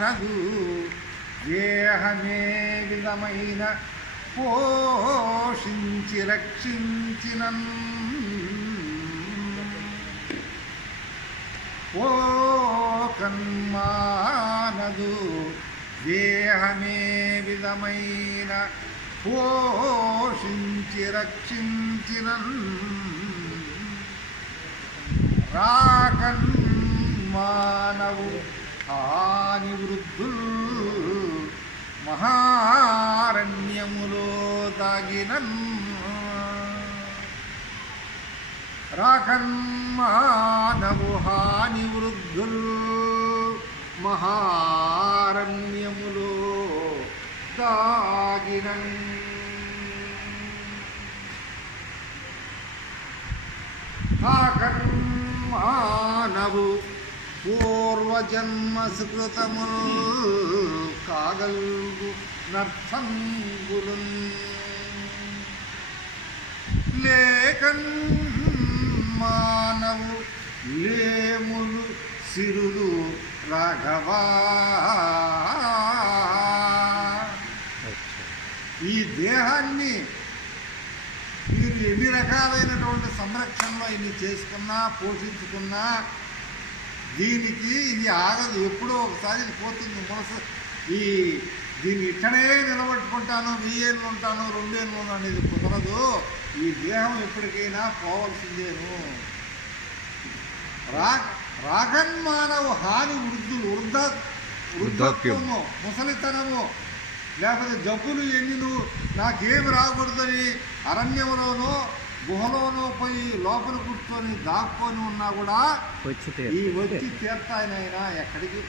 నదు దేహమే విధమైన పోషించి రక్షించిన ఓ కన్మానదు దేహమే విధమైన పోషించి రక్షించిన రాకన్ మానవు హాని వృద్ధుల్ మహారణ్యములో దాగినన్ రాకన్ మానవు హాని వృద్ధుల్ మహారణ్యములో దాగినన్ మానవు పూర్వజన్మ సుకృతముల్ కాగల్గు నర్థంగులు లేకన్ మానవు లేములు సిరులు రాఘవా ఈ దేహాన్ని మీరు ఎన్ని రకాలైనటువంటి సంరక్షణలో ఇన్ని చేసుకున్నా పోషించుకున్నా దీనికి ఇది ఆగదు. ఎప్పుడో ఒకసారి పోతుంది మనసు. దీన్ని ఇక్కడే నిలబెట్టుకుంటాను, 1000 ఏళ్ళు ఉంటాను, 2 ఏళ్ళు అనేది కుదరదు. ఈ దేహం ఎప్పటికైనా పోవలసిందేను. రాగన్మానవు హాని వృద్ధత్వము, ముసలితనము, లేకపోతే జబ్బులు ఎన్ని నాకేమి రాకూడదని అరణ్యంలోనో గుహలోనో పోయి లోపల కూర్చొని దాక్కొని ఉన్నా కూడా ఈ వచ్చి తీర్తాయనైనా ఎక్కడికి.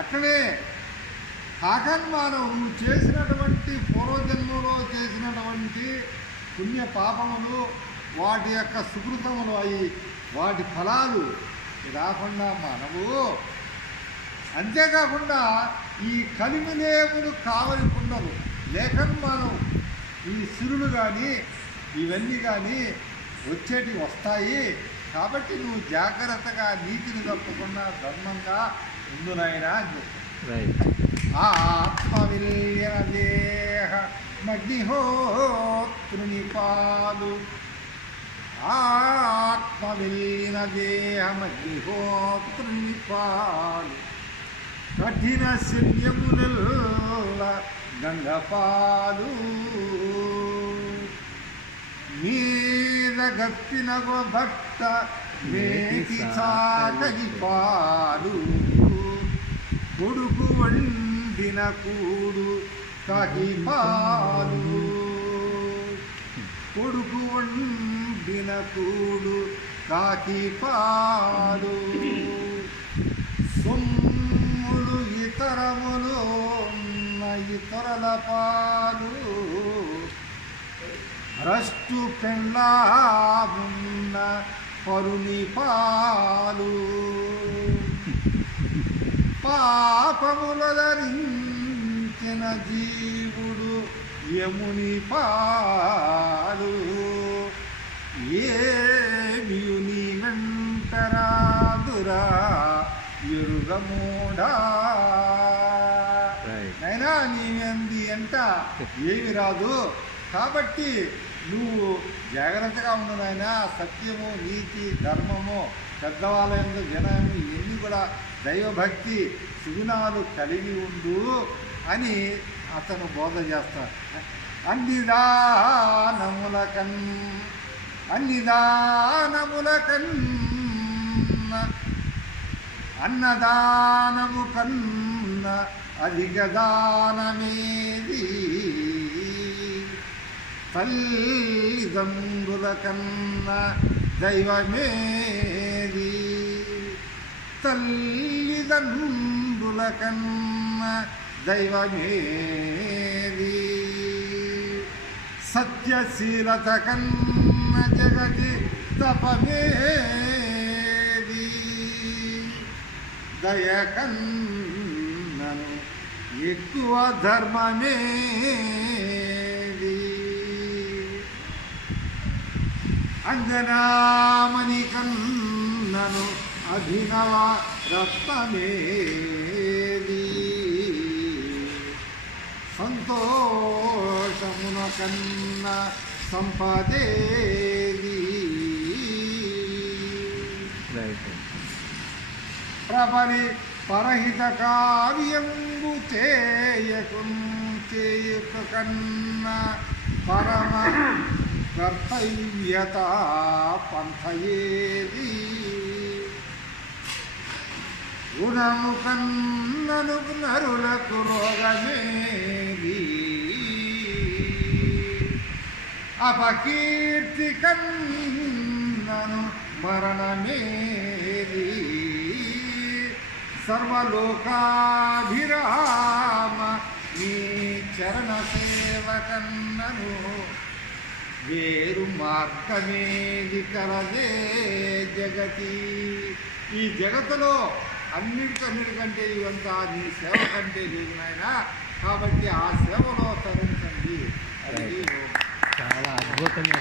అట్లనే కాకన్మానవు నువ్వు చేసినటువంటి పూర్వజన్మలో చేసినటువంటి పుణ్య పాపములు, వాటి యొక్క సుకృతములు, వాటి ఫలాలు రాకుండా మానవు. అంతేకాకుండా ఈ కలిమిలేములు కావలి కుండలు లేకన్మానవు ఈ సిరులు కానీ ఇవన్నీ కానీ వచ్చేటివి వస్తాయి. కాబట్టి నువ్వు జాగ్రత్తగా నీతిని తప్పకుండా ధర్మంగా ఉండునైనా అని చెప్తాను. ఆత్మవిల్య దేహ మగ్నిహోత్రుని పాలు, ఆత్మవిలీన దేహమగ్నిహోత్రుని పాలు, కఠిన శల్యముల గంగపాలు, మీద గప్పినగో భక్త మేకి చాకగి పాలు, కొడుకు వండిన కూడు కాకి పాలు, కొడుకు వండిన కూడు కాకి పాలు, సొమ్ములు ఇతరములు ఇతరుల పాలు, రష్టు పెళ్ళామున్న పరుని పాలు, పాపముల ధరించిన జీవుడు యముని పాలు, ఏమియు నీ వెంటరాదురా ఎరుగమూడా. అయినా నీవేంది అంట ఏమి రాదు. కాబట్టి నువ్వు జాగ్రత్తగా ఉన్నదైనా సత్యము, నీతి, ధర్మము, పెద్దవాళ్ళ జనము ఇవన్నీ కూడా దైవభక్తి సుగుణాలు కలిగి ఉండు అని అతను బోధ చేస్తాడు. అన్నదానము కన్న అధిక దానమేది, తల్లిదండ్రుల కన్న దైవమేది, తల్లిదండ్రుల కన్న దైవమేది, సత్యశీలత కన్న జగతి తపమేది, దయ కన్నను ఎక్కువ ధర్మమేది, అంజనామణి కన్నను అభినవ రత్నమేది, కన్నా సంపదేది ప్రబలి పరహిత కార్యంబు చేయకు కన్నా పరమ కర్తవ్యత పంథయేది గుణము కన్నను నరులకు రోగమేది అపకీర్తి కన్నను మరణమేది సర్వలోకాభిరామ నీ చరణ సేవ కన్నను వేరు మార్గమేది కలదే జగతి. ఈ జగత్తులో అన్నిటికంటే ఇవంతా నీ సేవ కంటే లేదు నాయన. కాబట్టి ఆ సేవలో తరించండి. చాలా అద్భుతంగా